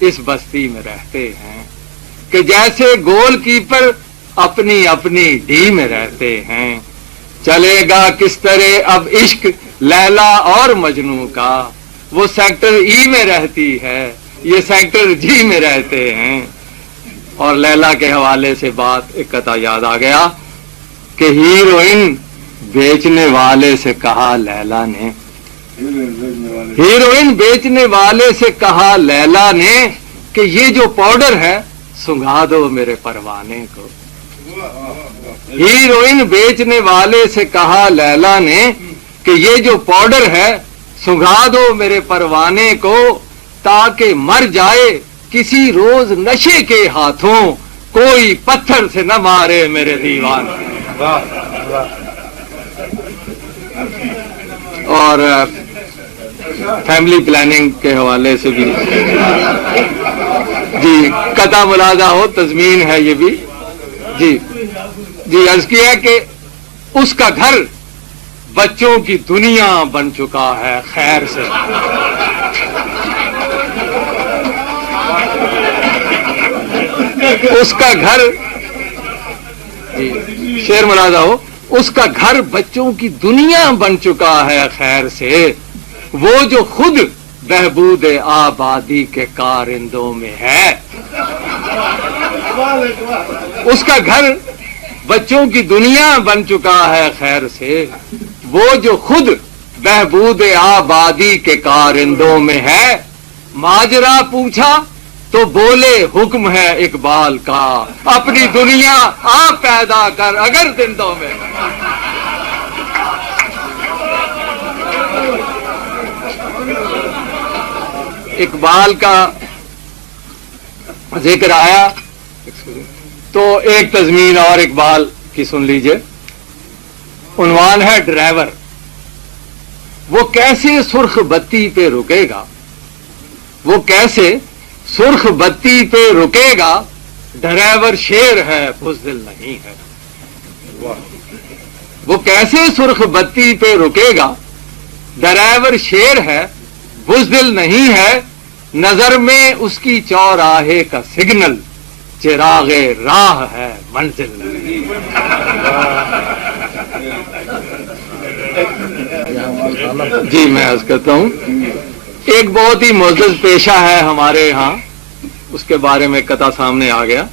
اس بستی میں رہتے ہیں کہ جیسے گول کیپر اپنی اپنی ڈی میں رہتے ہیں. چلے گا کس طرح اب عشق لیلا اور مجنوں کا, وہ سیکٹر ای میں رہتی ہے, یہ سیکٹر جی میں رہتے ہیں. اور لیلا کے حوالے سے بات ایک قطع یاد آ گیا کہ ہیروئن بیچنے والے سے کہا لیلا نے, ہیروئن بیچنے والے سے کہا لیلا نے کہ یہ جو پاؤڈر ہے سنگھا دو میرے پروانے کو. ہیروئن بیچنے والے سے کہا لیلا نے کہ یہ جو پاؤڈر ہے سنگھا دو میرے پروانے کو, تاکہ مر جائے کسی روز نشے کے ہاتھوں, کوئی پتھر سے نہ مارے میرے دیوان. اور فیملی پلاننگ کے حوالے سے بھی جی قطع ملاحظہ ہو, تضمین ہے یہ بھی. جی عرض کیا کہ اس کا گھر بچوں کی دنیا بن چکا ہے خیر سے. اس کا گھر, جی شعر ملاحظہ ہو, اس کا گھر بچوں کی دنیا بن چکا ہے خیر سے, وہ جو خود بہبود آبادی کے کارندوں میں ہے. اس کا گھر بچوں کی دنیا بن چکا ہے خیر سے, وہ جو خود بہبود آبادی کے کارندوں میں ہے. ماجرا پوچھا تو بولے حکم ہے اقبال کا, اپنی دنیا آپ پیدا کر اگر زندوں میں. اقبال کا ذکر آیا تو ایک تضمین اور اقبال کی سن لیجئے. عنوان ہے ڈرائیور. وہ کیسے سرخ بتی پہ رکے گا, وہ کیسے سرخ بتی پہ رکے گا, ڈرائیور شیر ہے بزدل نہیں ہے. وہ کیسے سرخ بتی پہ رکے گا, ڈرائیور شیر ہے بزدل نہیں ہے. نظر میں اس کی چوراہے کا سگنل, چراغ راہ ہے منزل نہیں. جی میں عرض کرتا ہوں, ایک بہت ہی معزز پیشہ ہے ہمارے ہاں, اس کے بارے میں قطع سامنے آ گیا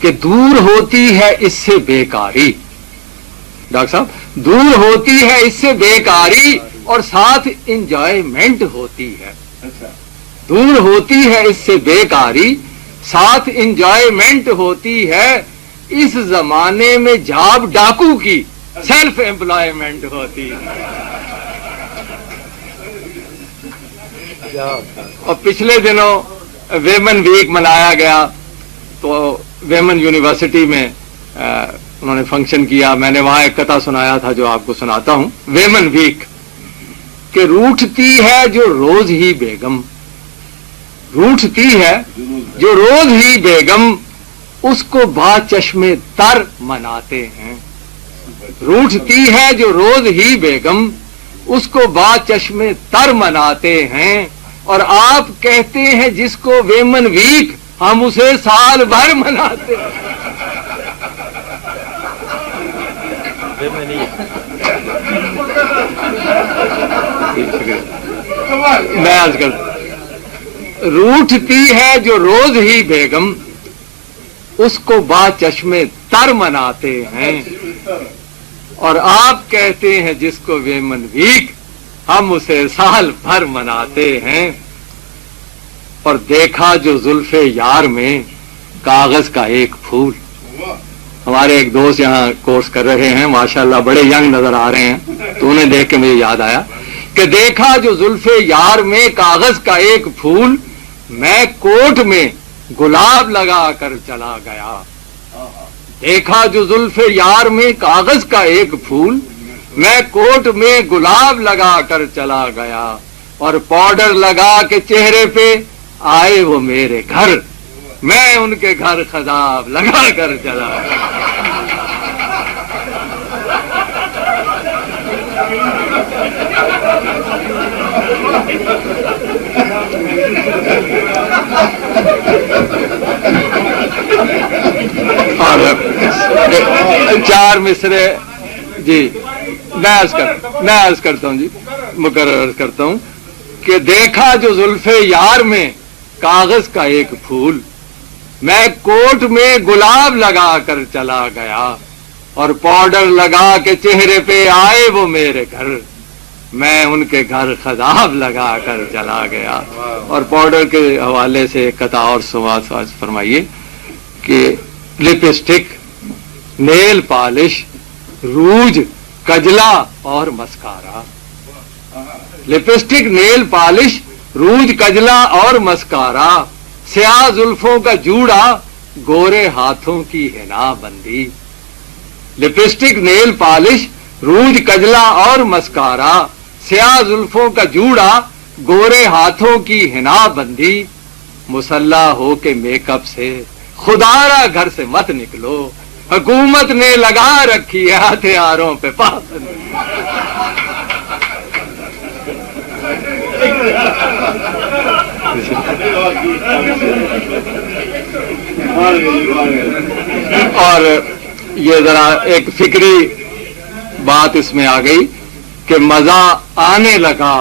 کہ دور ہوتی ہے اس سے بیکاری. ڈاکٹر صاحب, دور ہوتی ہے اس سے بیکاری اور ساتھ انجوائمنٹ ہوتی ہے. دور ہوتی ہے اس سے بیکاری, ساتھ انجوائمنٹ ہوتی ہے. اس زمانے میں جاب ڈاکو کی سیلف امپلائمنٹ ہوتی ہے. اور پچھلے دنوں ویمن ویک منایا گیا تو ویمن یونیورسٹی میں انہوں نے فنکشن کیا. میں نے وہاں ایک قطع سنایا تھا جو آپ کو سناتا ہوں. ویمن ویک کہ روٹھتی ہے جو روز ہی بیگم, روٹھتی ہے جو روز ہی بیگم, اس کو با چشمے تر مناتے ہیں. روٹھتی ہے جو روز ہی بیگم, اس کو با چشمے تر مناتے ہیں. اور آپ کہتے ہیں جس کو ویمن ویک, ہم اسے سال بھر مناتے ہیں. میں عرض کرتا, روٹھتی ہے جو روز ہی بیگم, اس کو با چشمے تر مناتے ہیں. اور آپ کہتے ہیں جس کو ویمن ویک, ہم اسے سال بھر مناتے ہیں. اور دیکھا جو زلف یار میں کاغذ کا ایک پھول. ہمارے ایک دوست یہاں کورس کر رہے ہیں, ماشاءاللہ بڑے ینگ نظر آ رہے ہیں, تو انہیں دیکھ کے مجھے یاد آیا کہ دیکھا جو زلف یار میں کاغذ کا ایک پھول, میں کوٹ میں گلاب لگا کر چلا گیا. دیکھا جو زلف یار میں کاغذ کا ایک پھول, میں کوٹ میں گلاب لگا کر چلا گیا. اور پاؤڈر لگا کے چہرے پہ آئے وہ میرے گھر, میں ان کے گھر خضاب لگا کر چلا گیا. اور 4 مصرے جی میں عرض کرتا ہوں جی، مقرر عرض کرتا ہوں کہ دیکھا جو زلف یار میں کاغذ کا ایک پھول، میں کوٹ میں گلاب لگا کر چلا گیا، اور پاؤڈر لگا کے چہرے پہ آئے وہ میرے گھر، میں ان کے گھر خضاب لگا کر چلا گیا۔ اور پاؤڈر کے حوالے سے ایک قطع اور سواس فرمائیے کہ لپسٹک، نیل پالش، روج، کجلا اور مسکارا، لپسٹک، نیل پالش، روج، کجلا اور مسکارا، سیاہ زلفوں کا جوڑا، گورے ہاتھوں کی حنا بندی، لپسٹک، نیل پالش، روج، کجلا اور مسکارا، سیاہ زلفوں کا جوڑا، گورے ہاتھوں کی حنا بندی، مسلح ہو کے میک اپ سے خدارا گھر سے مت نکلو، حکومت نے لگا رکھی ہے ہتھیاروں پہ پابندی۔ اور یہ ذرا ایک فکری بات اس میں آ گئی کہ مزہ آنے لگا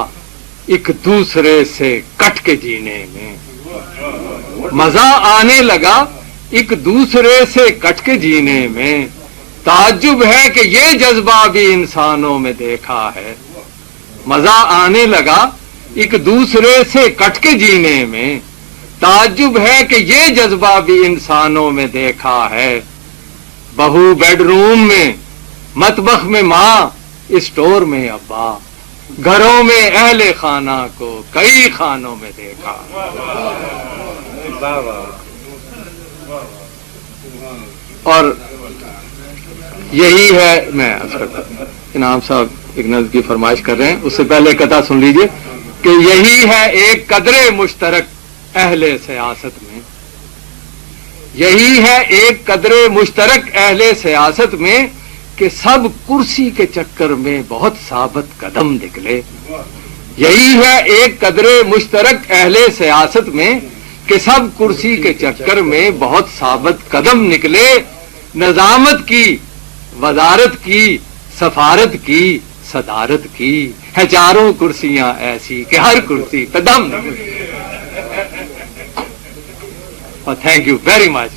ایک دوسرے سے کٹ کے جینے میں، مزہ آنے لگا ایک دوسرے سے کٹ کے جینے میں، تعجب ہے کہ یہ جذبہ بھی انسانوں میں دیکھا ہے، مزہ آنے لگا ایک دوسرے سے کٹ کے جینے میں، تعجب ہے کہ یہ جذبہ بھی انسانوں میں دیکھا ہے، بہو بیڈ روم میں، مطبخ میں ماں، اسٹور میں ابا، گھروں میں اہل خانہ کو کئی خانوں میں دیکھا۔ اور یہی ہے، میں عرض کرتا ہوں، انعام صاحب ایک نظم کی فرمائش کر رہے ہیں، اس سے پہلے قطعہ سن لیجئے کہ یہی ہے ایک قدر مشترک اہل سیاست میں، یہی ہے ایک قدر مشترک اہل سیاست میں کہ سب کرسی کے چکر میں بہت ثابت قدم نکلے، یہی ہے ایک قدر مشترک اہل سیاست میں کہ سب کرسی کے چکر میں بہت ثابت قدم نکلے، نظامت کی، وزارت کی، سفارت کی، صدارت کی، ہے چاروں کرسیاں ایسی کہ ہر کرسی پہ دم نکلے۔ اور تھینک یو ویری مچ۔